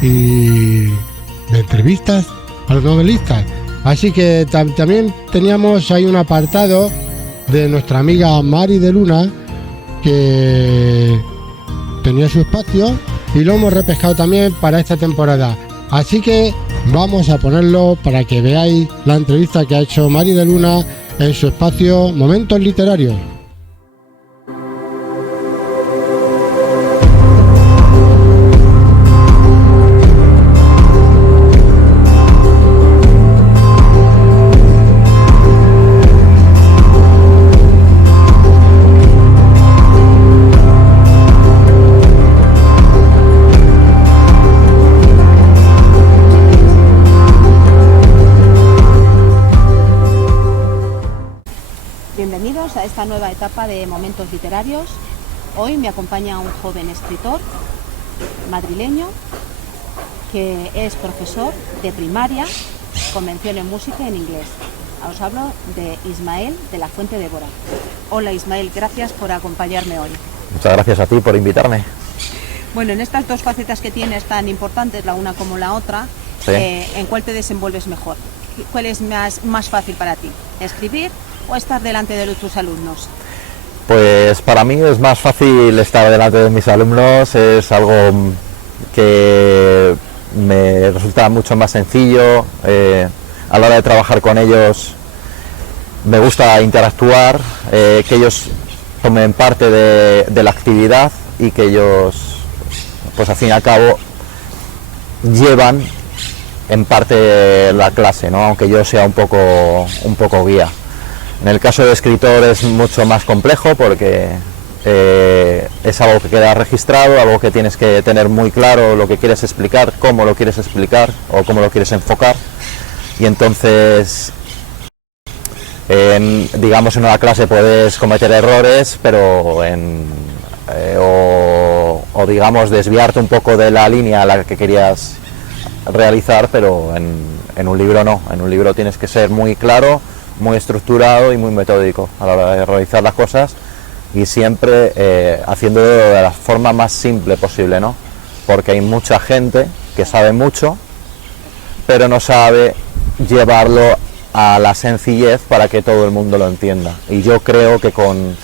y de entrevistas a los novelistas. Así que también teníamos ahí un apartado de nuestra amiga Mari de Luna, que tenía su espacio y lo hemos repescado también para esta temporada. Así que vamos a ponerlo para que veáis la entrevista que ha hecho Mari de Luna en su espacio Momentos Literarios. Bienvenidos a esta nueva etapa de Momentos Literarios. Hoy me acompaña un joven escritor madrileño que es profesor de primaria con mención en música y en inglés. Os hablo de Ismael de la Fuente de Bora. Hola Ismael, gracias por acompañarme hoy. Muchas gracias a ti por invitarme. Bueno, en estas dos facetas que tienes tan importantes, la una como la otra, Sí. ¿En cuál te desenvuelves mejor? ¿Cuál es más fácil para ti? ¿Escribir o estar delante de tus alumnos? Pues para mí es más fácil estar delante de mis alumnos, es algo que me resulta mucho más sencillo. A la hora de trabajar con ellos me gusta interactuar, que ellos tomen parte de la actividad y que ellos, pues al fin y al cabo, llevan en parte la clase, ¿no? Aunque yo sea un poco guía. En el caso de escritor es mucho más complejo porque es algo que queda registrado, algo que tienes que tener muy claro lo que quieres explicar, cómo lo quieres explicar o cómo lo quieres enfocar. Y entonces, digamos, en una clase puedes cometer errores, pero o digamos desviarte un poco de la línea a la que querías realizar, pero en un libro no. En un libro tienes que ser muy claro, muy estructurado y muy metódico a la hora de realizar las cosas y siempre haciéndolo de la forma más simple posible, ¿no? Porque hay mucha gente que sabe mucho, pero no sabe llevarlo a la sencillez para que todo el mundo lo entienda. Y yo creo que con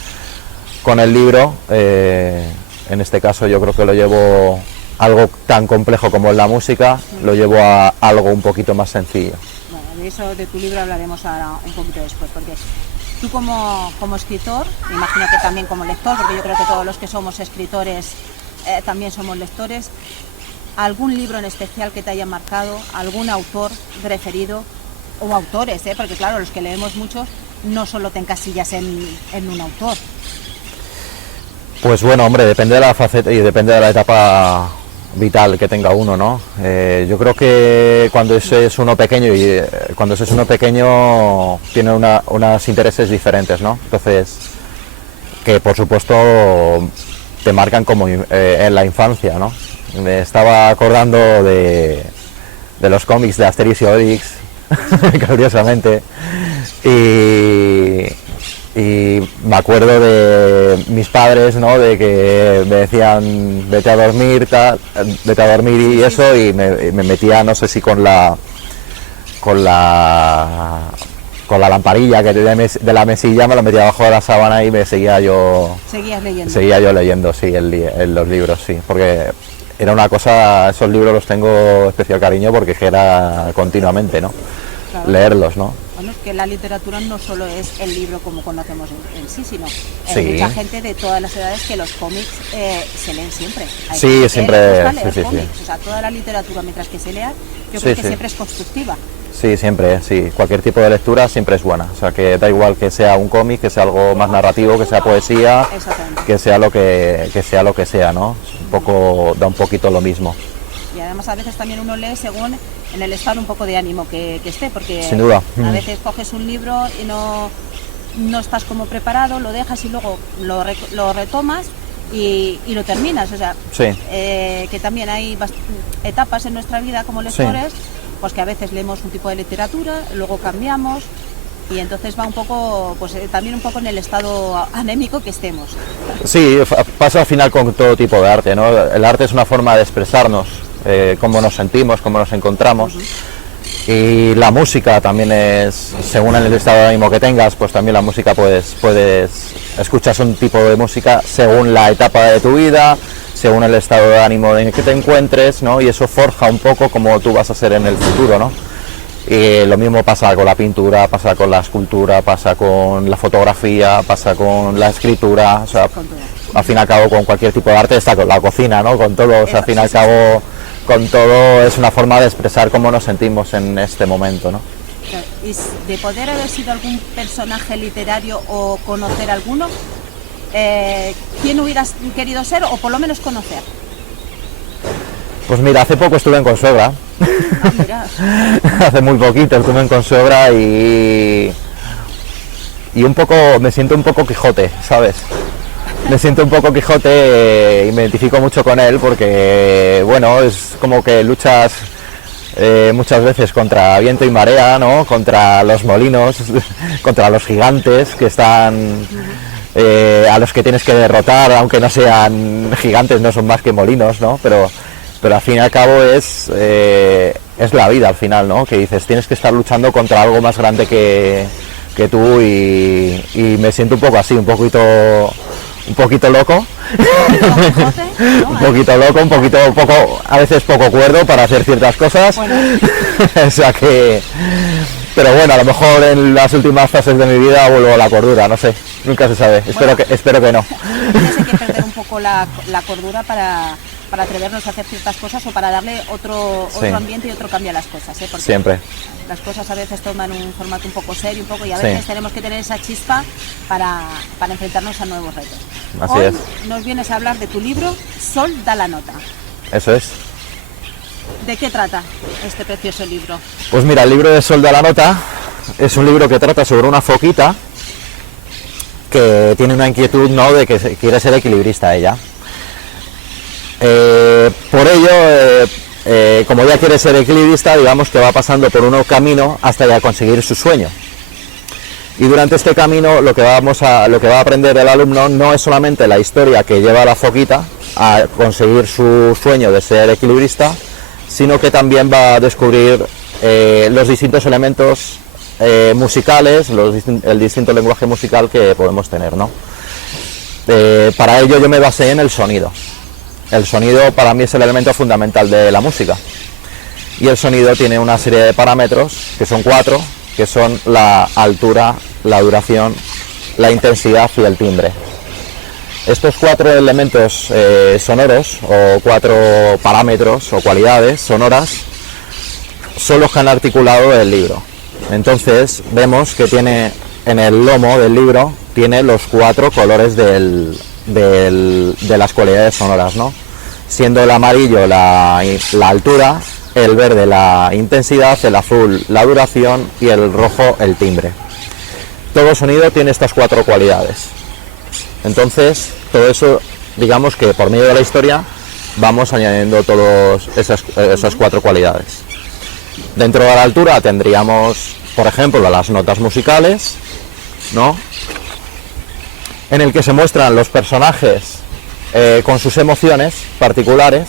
el libro, en este caso yo creo que lo llevo algo tan complejo como es la música, lo llevo a algo un poquito más sencillo. Bueno, de eso de tu libro hablaremos ahora un poquito después, porque tú como escritor, me imagino que también como lector, porque yo creo que todos los que somos escritores también somos lectores, ¿algún libro en especial que te haya marcado, algún autor preferido o autores, porque claro, los que leemos muchos no solo te encasillas en un autor? Pues bueno, hombre, depende de la faceta y depende de la etapa vital que tenga uno, ¿no? Yo creo que cuando es uno pequeño tiene unos intereses diferentes, ¿no? Entonces, que por supuesto te marcan como en la infancia, ¿no? Me estaba acordando de los cómics de Asterix y Obelix, curiosamente, y me acuerdo de mis padres, ¿no? De que me decían vete a dormir y eso, y me metía, no sé si con la lamparilla que de la mesilla, me lo metía abajo de la sábana y me seguía yo leyendo, sí, los libros, sí, porque era una cosa, esos libros los tengo especial cariño porque era continuamente, ¿no? Claro. Leerlos, ¿no? Bueno, es que la literatura no solo es el libro como conocemos en sí, sino sí. Hay mucha gente de todas las edades que los cómics se leen siempre. Hay sí, siempre. Sí. O sea, toda la literatura, mientras que se lea, yo creo que siempre es constructiva. Sí, siempre, sí. Cualquier tipo de lectura siempre es buena. O sea, que da igual que sea un cómic, que sea algo más narrativo, que sea poesía, que sea lo que sea, ¿no? Da un poquito lo mismo. Y además a veces también uno lee según en el estado un poco de ánimo que esté, porque sin duda. A veces coges un libro y no estás como preparado, lo dejas y luego lo retomas y lo terminas. O sea, sí. Que también hay etapas en nuestra vida como lectores, sí. Pues que a veces leemos un tipo de literatura, luego cambiamos y entonces va un poco, pues también un poco en el estado anémico que estemos. Sí, pasa al final con todo tipo de arte, ¿no? El arte es una forma de expresarnos. cómo nos sentimos, cómo nos encontramos. Y la música también es, según el estado de ánimo que tengas, pues también la música puedes escuchas un tipo de música según la etapa de tu vida, según el estado de ánimo en el que te encuentres, ¿no? Y eso forja un poco cómo tú vas a ser en el futuro, ¿no? Y lo mismo pasa con la pintura, pasa con la escultura, pasa con la fotografía, pasa con la escritura, o sea, al fin y al cabo con cualquier tipo de arte, está con la cocina, ¿no? Con todo, o sea, al fin y al cabo con todo es una forma de expresar cómo nos sentimos en este momento, ¿no? ¿Y de poder haber sido algún personaje literario o conocer alguno, quién hubieras querido ser o por lo menos conocer? Pues mira, hace poco estuve en Consuegra. Ah, mira. Hace muy poquito estuve en Consuegra y un poco, me siento un poco Quijote, ¿sabes? Me siento un poco Quijote y me identifico mucho con él porque, bueno, es como que luchas muchas veces contra viento y marea, ¿no? Contra los molinos, contra los gigantes que están a los que tienes que derrotar, aunque no sean gigantes, no son más que molinos, ¿no? Pero al fin y al cabo es la vida al final, ¿no? Que dices, tienes que estar luchando contra algo más grande que tú y me siento un poco así, un poquito loco, un poquito loco, a veces poco cuerdo para hacer ciertas cosas, bueno. O sea que, pero bueno, a lo mejor en las últimas fases de mi vida vuelvo a la cordura, no sé, nunca se sabe, bueno, espero que no. Tienes que perder un poco la cordura para atrevernos a hacer ciertas cosas o para darle otro ambiente y otro cambio a las cosas, ¿eh? Porque siempre. Las cosas a veces toman un formato un poco serio y a veces tenemos que tener esa chispa para enfrentarnos a nuevos retos. Así Hoy es. Nos vienes a hablar de tu libro Sol da la nota. Eso es. ¿De qué trata este precioso libro? Pues mira, el libro de Sol da la nota es un libro que trata sobre una foquita que tiene una inquietud, ¿no?, de que quiere ser equilibrista ella. Por ello, como ella quiere ser equilibrista, digamos que va pasando por un camino hasta ya conseguir su sueño. Y durante este camino lo que va a aprender el alumno no es solamente la historia que lleva a la foquita a conseguir su sueño de ser equilibrista, sino que también va a descubrir los distintos elementos musicales, el distinto lenguaje musical que podemos tener, ¿no? Para ello yo me basé en el sonido. El sonido para mí es el elemento fundamental de la música y el sonido tiene una serie de parámetros que son 4, que son la altura, la duración, la intensidad y el timbre. Estos 4 elementos sonoros o 4 parámetros o cualidades sonoras son los que han articulado el libro. Entonces vemos que tiene en el lomo del libro tiene los 4 colores de las cualidades sonoras, ¿no? Siendo el amarillo la altura, el verde la intensidad, el azul la duración y el rojo el timbre. Todo sonido tiene estas 4 cualidades. Entonces, todo eso, digamos que por medio de la historia vamos añadiendo todas esas 4 cualidades. Dentro de la altura tendríamos, por ejemplo, las notas musicales, ¿no?, en el que se muestran los personajes con sus emociones particulares,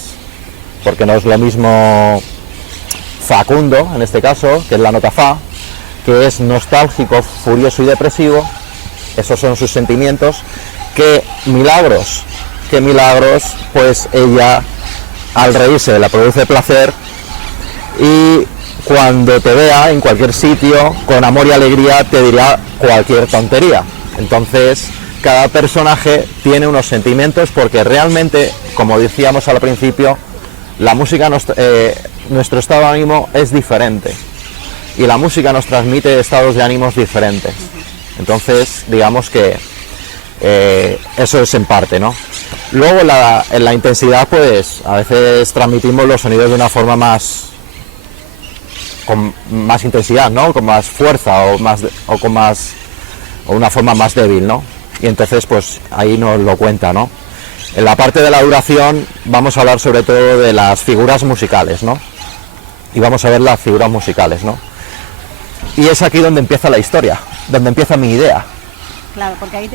porque no es lo mismo Facundo, en este caso, que es la nota Fa, que es nostálgico, furioso y depresivo. Esos son sus sentimientos. Que Milagros, pues ella al reírse la produce placer y cuando te vea en cualquier sitio con amor y alegría te dirá cualquier tontería. Entonces cada personaje tiene unos sentimientos porque realmente, como decíamos al principio, la música, nuestro estado de ánimo es diferente y la música nos transmite estados de ánimos diferentes. Entonces digamos que eso es en parte, ¿no? Luego en la intensidad, pues a veces transmitimos los sonidos de una forma con más intensidad, ¿no?, con más fuerza o una forma más débil, ¿no? Y entonces pues ahí nos lo cuenta, ¿no? En la parte de la duración vamos a hablar sobre todo de las figuras musicales, ¿no? Y vamos a ver las figuras musicales, ¿no? Y es aquí donde empieza la historia, donde empieza mi idea. Claro, porque ahí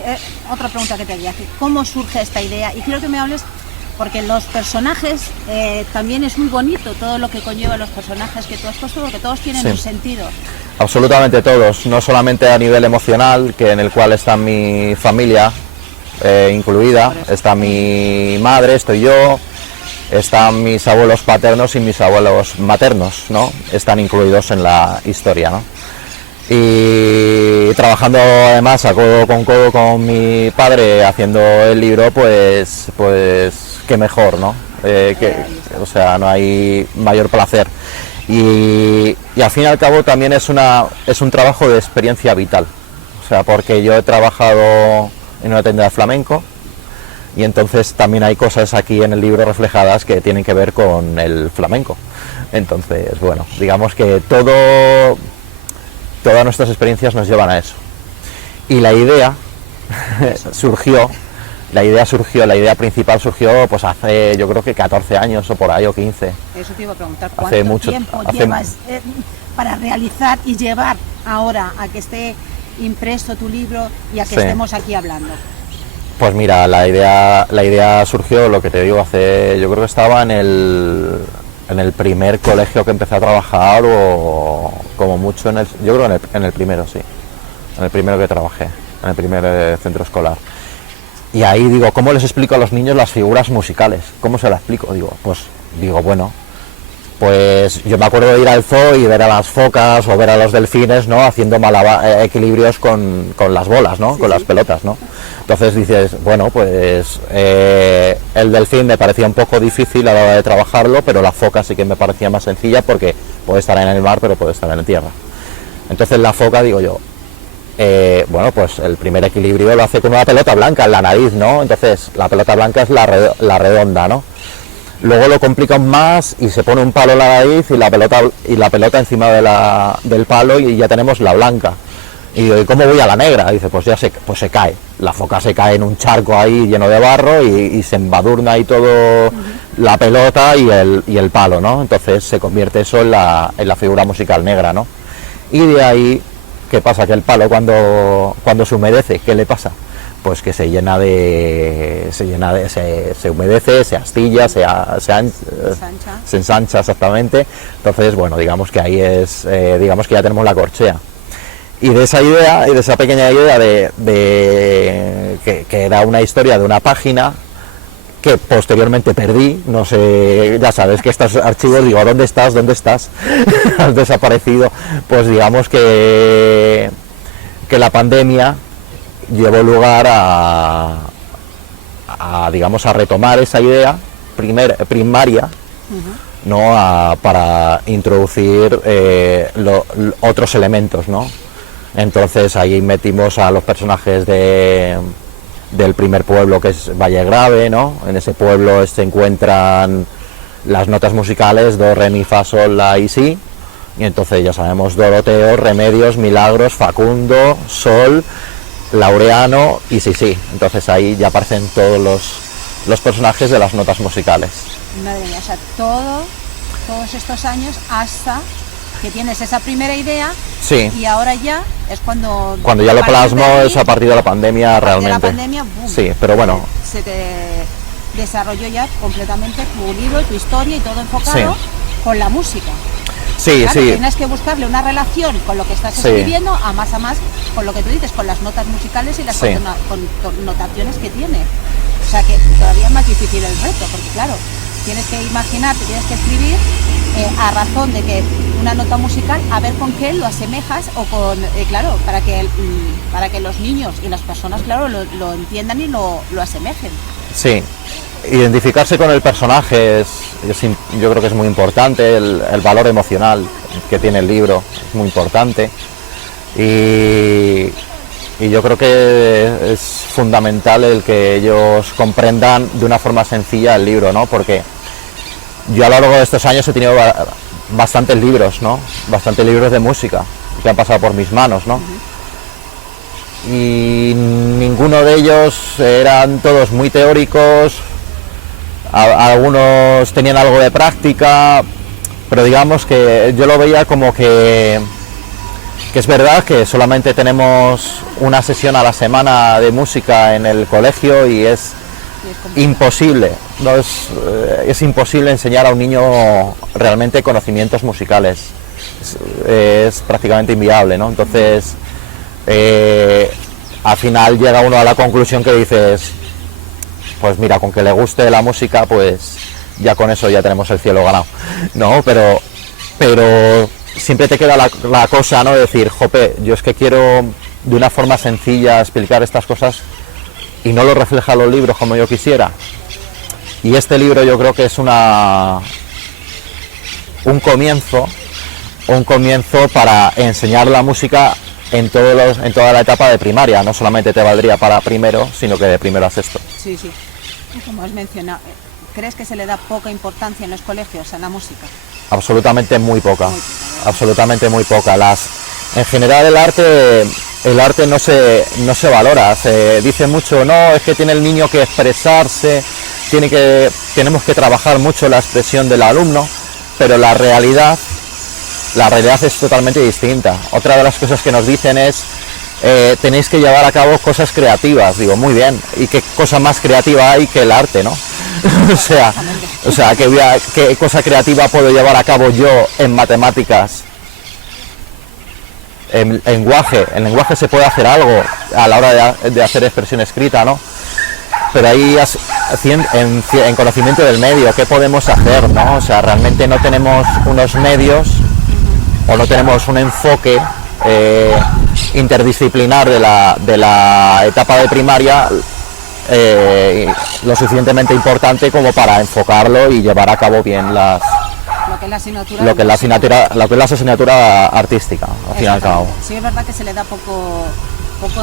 otra pregunta que te haría, ¿cómo surge esta idea? Y quiero que me hables porque los personajes también es muy bonito todo lo que conlleva los personajes que tú has puesto, porque todos tienen un sentido. Absolutamente todos, no solamente a nivel emocional, que en el cual está mi familia incluida, está mi madre, estoy yo, están mis abuelos paternos y mis abuelos maternos, ¿no? Están incluidos en la historia, ¿no? Y trabajando además a codo con mi padre haciendo el libro, pues qué mejor, ¿no? O sea, no hay mayor placer. Y al fin y al cabo también es un trabajo de experiencia vital, o sea, porque yo he trabajado en una tienda de flamenco y entonces también hay cosas aquí en el libro reflejadas que tienen que ver con el flamenco. Entonces, bueno, digamos que todas nuestras experiencias nos llevan a eso. Y la idea la idea principal surgió pues hace, yo creo que 14 años o por ahí, o 15. Eso te iba a preguntar, ¿cuánto tiempo llevas para realizar y llevar ahora a que esté impreso tu libro y a que estemos aquí hablando? Pues mira, la idea surgió, lo que te digo, yo creo que estaba en el primer colegio que empecé a trabajar, o como mucho yo creo en el primero, sí, en el primero que trabajé, en el primer centro escolar. Y ahí digo, ¿cómo les explico a los niños las figuras musicales? ¿Cómo se las explico? Bueno, pues yo me acuerdo de ir al zoo y ver a las focas o ver a los delfines, ¿no? Haciendo equilibrios con las bolas, ¿no? Con las pelotas, ¿no? Entonces dices, bueno, pues el delfín me parecía un poco difícil a la hora de trabajarlo, pero la foca sí que me parecía más sencilla porque puede estar en el mar, pero puede estar en la tierra. Entonces la foca, digo yo, bueno, pues el primer equilibrio lo hace con una pelota blanca en la nariz, ¿no? Entonces la pelota blanca es la redonda, ¿no? Luego lo complican más y se pone un palo en la nariz y la pelota encima del palo y ya tenemos la blanca. Y digo, ¿y cómo voy a la negra? Dice, pues se cae. La foca se cae en un charco ahí lleno de barro y se embadurna ahí todo la pelota y el palo, ¿no? Entonces se convierte eso en la figura musical negra, ¿no? Y de ahí, ¿qué pasa? Que el palo cuando se humedece, ¿qué le pasa? Pues que se humedece, se astilla, se ensancha exactamente. Entonces, bueno, digamos que ahí digamos que ya tenemos la corchea. Y de esa idea, y de esa pequeña idea que era una historia de una página que posteriormente perdí, no sé, ya sabes que estos archivos, digo, ¿dónde estás? Has desaparecido. Pues digamos que la pandemia llevó lugar digamos, a retomar esa idea primaria, ¿no? Para introducir otros elementos, ¿no? Entonces ahí metimos a los personajes del primer pueblo, que es Vallegrave, ¿no? En ese pueblo se encuentran las notas musicales do, re, mi, fa, sol, la y si, y entonces ya sabemos Doroteo, Remedios, Milagros, Facundo, Sol, Laureano y sí. Entonces ahí ya aparecen todos los personajes de las notas musicales. Madre mía, o sea, todos estos años hasta que tienes esa primera idea, sí. Y ahora ya es cuando ya lo plasmo, es a partir de la pandemia realmente. De la pandemia, boom, sí, pero bueno. Se te desarrolló ya completamente tu libro, tu historia y todo enfocado con la música. Sí, claro, sí. Tienes que buscarle una relación con lo que estás escribiendo, a más, con lo que tú dices, con las notas musicales y las connotaciones que tiene. O sea que todavía es más difícil el reto, porque claro, tienes que imaginarte, tienes que escribir a razón de que una nota musical, a ver con qué lo asemejas o con, claro, para que los niños y las personas, claro, lo entiendan y lo asemejen. Sí. Identificarse con el personaje yo creo que es muy importante, el valor emocional que tiene el libro es muy importante y yo creo que es fundamental el que ellos comprendan de una forma sencilla el libro, ¿no? Porque yo a lo largo de estos años he tenido bastantes libros, ¿no? Bastantes libros de música que han pasado por mis manos, ¿no? Y ninguno de ellos eran todos muy teóricos. Algunos tenían algo de práctica, pero digamos que yo lo veía como que es verdad que solamente tenemos una sesión a la semana de música en el colegio y es Y es complicado. imposible, no es imposible enseñar a un niño realmente conocimientos musicales. Es prácticamente inviable, ¿no? Entonces, al final llega uno a la conclusión que dices, pues mira, con que le guste la música, pues ya con eso ya tenemos el cielo ganado, ¿no? Pero siempre te queda la cosa, ¿no? De decir, jope, yo es que quiero de una forma sencilla explicar estas cosas y no lo refleja los libros como yo quisiera. Y este libro yo creo que es un comienzo para enseñar la música en toda la etapa de primaria. No solamente te valdría para primero, sino que de primero a sexto. Sí, sí. Y como has mencionado, ¿crees que se le da poca importancia en los colegios a la música? Absolutamente muy poca. Muy poca, Absolutamente muy poca. En general el arte no se valora. Se dice mucho, no, es que tiene el niño que expresarse, tenemos que trabajar mucho la expresión del alumno, pero la realidad es totalmente distinta. Otra de las cosas que nos dicen es, tenéis que llevar a cabo cosas creativas. Digo, muy bien, ¿y qué cosa más creativa hay que el arte, no? o sea, ¿qué cosa creativa puedo llevar a cabo yo en matemáticas? En lenguaje se puede hacer algo a la hora de hacer expresión escrita, ¿no? Pero ahí en conocimiento del medio, ¿qué podemos hacer, no? O sea, realmente no tenemos unos medios o no tenemos un enfoque interdisciplinar de la etapa de primaria lo suficientemente importante como para enfocarlo y llevar a cabo bien lo que es la asignatura artística, al fin y al cabo. Sí, es verdad que se le da poco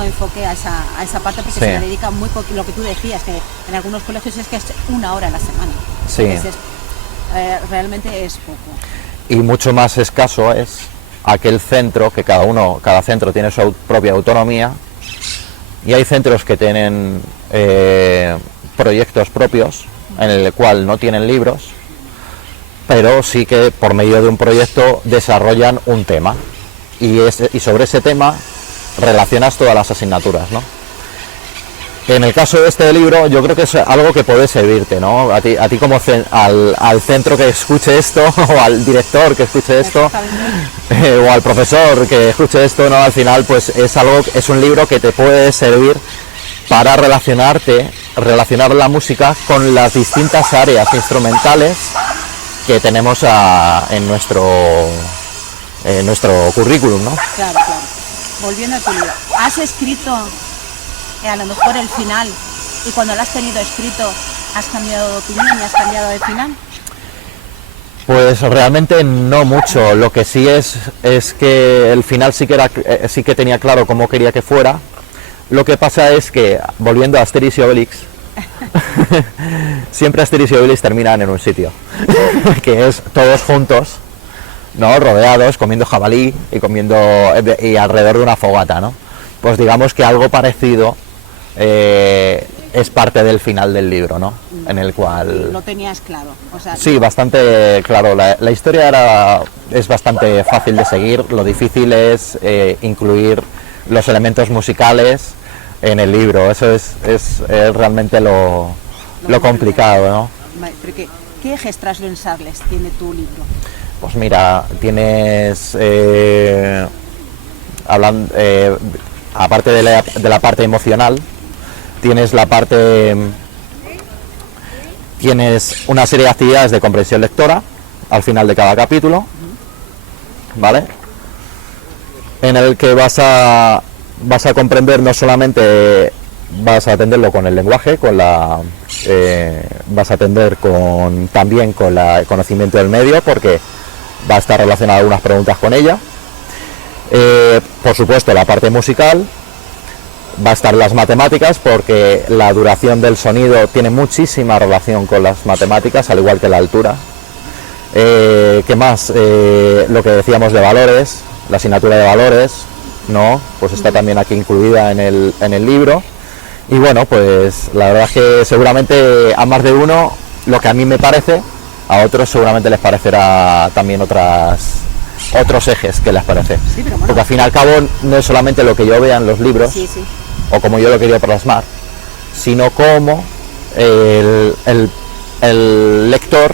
enfoque a esa parte porque Sí. se le dedica muy poco, lo que tú decías, que en algunos colegios es que es 1 hora a la semana. Sí. Entonces, realmente es poco. Y mucho más escaso es aquel centro que cada centro tiene su propia autonomía, y hay centros que tienen proyectos propios en el cual no tienen libros, pero sí que por medio de un proyecto desarrollan un tema y sobre ese tema relacionas todas las asignaturas, ¿no? En el caso de este libro, yo creo que es algo que puede servirte, ¿no? A ti como al centro que escuche esto, o al director que escuche esto, o al profesor que escuche esto, ¿no? Al final, pues es un libro que te puede servir para relacionar la música con las distintas áreas instrumentales que tenemos en nuestro currículum, ¿no? Claro, claro. Volviendo a tu libro, ¿has escrito a lo mejor el final y cuando lo has tenido escrito has cambiado de opinión y has cambiado de final? Pues realmente no mucho. Lo que sí es que el final sí que tenía claro cómo quería que fuera. Lo que pasa es que, volviendo a Asterix y Obelix, siempre Asterix y Obelix terminan en un sitio, que es todos juntos, ¿no? Rodeados, comiendo jabalí y alrededor de una fogata, ¿no? Pues digamos que algo parecido es parte del final del libro, ¿no? En el cual... Lo tenías claro. O sea, sí, bastante claro. La historia es bastante fácil de seguir. Lo difícil es incluir los elementos musicales en el libro. Eso es realmente lo complicado, ¿no? Vale, pero ¿qué ejes transversales tiene tu libro? Pues mira, tienes aparte de la parte emocional, tienes una serie de actividades de comprensión lectora al final de cada capítulo, ¿vale? En el que vas a comprender, no solamente vas a atenderlo con el lenguaje, vas a atender también con el conocimiento del medio, porque va a estar relacionado algunas preguntas con ella. Por supuesto, la parte musical, va a estar las matemáticas, porque la duración del sonido tiene muchísima relación con las matemáticas, al igual que la altura. ¿Qué más? Lo que decíamos de valores, la asignatura de valores, ¿no? Pues está también aquí incluida en el libro. Y bueno, pues la verdad es que seguramente a más de uno, lo que a mí me parece, a otros seguramente les parecerá también otros ejes que les parece. Sí, pero bueno. Porque al fin y al cabo no es solamente lo que yo vea en los libros, Sí, sí. o como yo lo quería plasmar, sino cómo el lector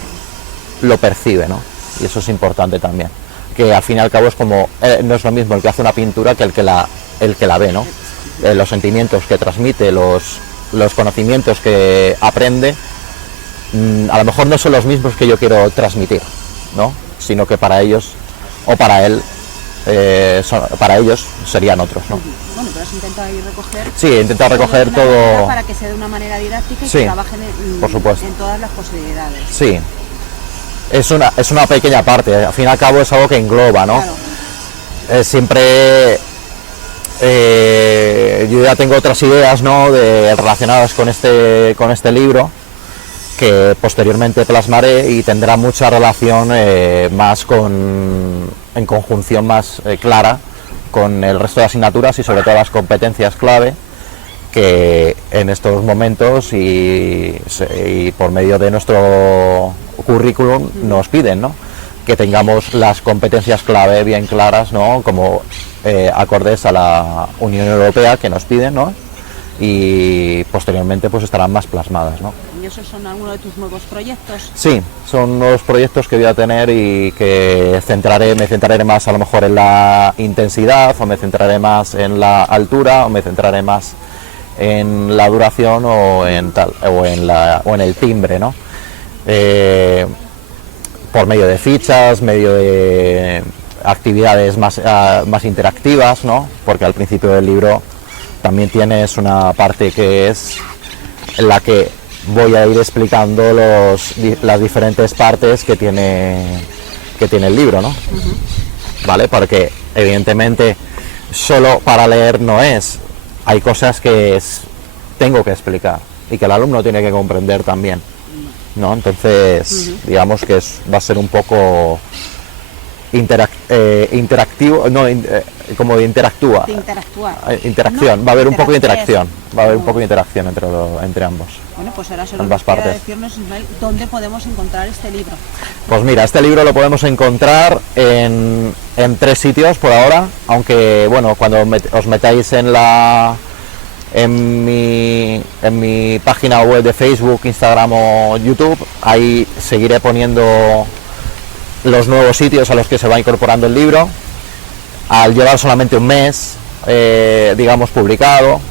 lo percibe, ¿no? Y eso es importante también, que al fin y al cabo es como, no es lo mismo el que hace una pintura que el que la ve, ¿no? Los sentimientos que transmite, los conocimientos que aprende, a lo mejor no son los mismos que yo quiero transmitir, ¿no? Sino que para ellos o para él, para ellos serían otros, ¿no? Bueno, pero has intentado ahí recoger. Sí, he intentado recoger todo para que sea de una manera didáctica y sí, que trabajen por supuesto, en todas las posibilidades. Sí, es una pequeña parte, al fin y al cabo es algo que engloba, ¿no? Claro. Siempre yo ya tengo otras ideas, ¿no? Relacionadas con este libro, que posteriormente plasmaré y tendrá mucha relación más en conjunción más clara con el resto de asignaturas y sobre todo las competencias clave que en estos momentos y por medio de nuestro currículum nos piden, ¿no? Que tengamos las competencias clave bien claras, ¿no? Como acordes a la Unión Europea que nos piden, ¿no? Y posteriormente pues estarán más plasmadas, ¿no? ¿Y esos son algunos de tus nuevos proyectos? Sí, son nuevos proyectos que voy a tener y que me centraré más a lo mejor en la intensidad, o me centraré más en la altura, o me centraré más en la duración o en el timbre, ¿no? Por medio de fichas, medio de actividades más interactivas, ¿no? Porque al principio del libro también tienes una parte que es en la que voy a ir explicando las diferentes partes que tiene el libro, ¿no? ¿Vale? Porque evidentemente solo para leer no es, hay cosas que tengo que explicar y que el alumno tiene que comprender también, ¿no? Entonces, digamos que va a ser un poco interactivo, no, como interactúa. Interacción, no, va a haber un poco de interacción, entre ambos. Bueno, pues ahora solo nos queda decirnos, Ismael, ¿dónde podemos encontrar este libro? Pues mira, este libro lo podemos encontrar en 3 sitios por ahora, aunque bueno, cuando os metáis en mi página web de Facebook, Instagram o YouTube, ahí seguiré poniendo los nuevos sitios a los que se va incorporando el libro. Al llevar solamente un mes, digamos, publicado,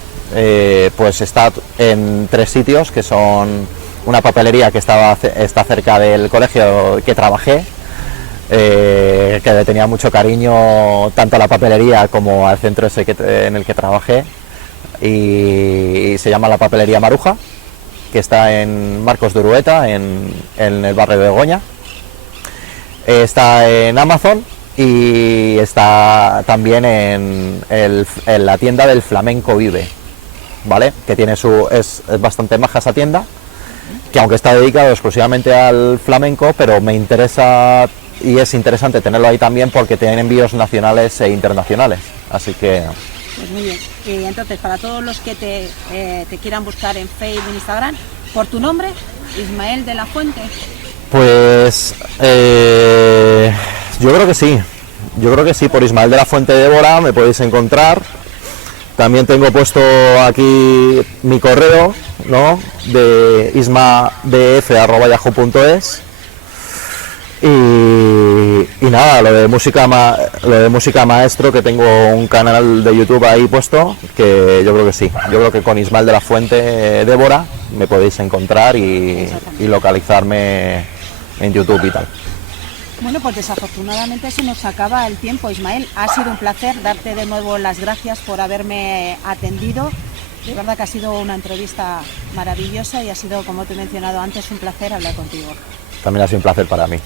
pues está en 3 sitios, que son una papelería que está cerca del colegio que trabajé, que le tenía mucho cariño tanto a la papelería como al centro ese en el que trabajé, y se llama la papelería Maruja, que está en Marcos de Urueta, en el barrio de Begoña. Está en Amazon y está también en la tienda del Flamenco Vive, ¿vale? Que tiene es bastante maja esa tienda, que aunque está dedicado exclusivamente al flamenco, pero me interesa y es interesante tenerlo ahí también porque tienen envíos nacionales e internacionales, así que... Pues muy bien, y entonces para todos los que te quieran buscar en Facebook, en Instagram, por tu nombre, Ismael de la Fuente. Pues yo creo que sí, por Ismael de la Fuente Débora me podéis encontrar. También tengo puesto aquí mi correo, ¿no? De ismadf@yahoo.es. Y nada, lo de música maestro, que tengo un canal de YouTube ahí puesto, que yo creo que sí. Yo creo que con Ismael de la Fuente Débora me podéis encontrar y localizarme en YouTube y tal. Bueno, pues desafortunadamente se nos acaba el tiempo, Ismael. Ha sido un placer darte de nuevo las gracias por haberme atendido. De verdad que ha sido una entrevista maravillosa y ha sido, como te he mencionado antes, un placer hablar contigo. También ha sido un placer para mí.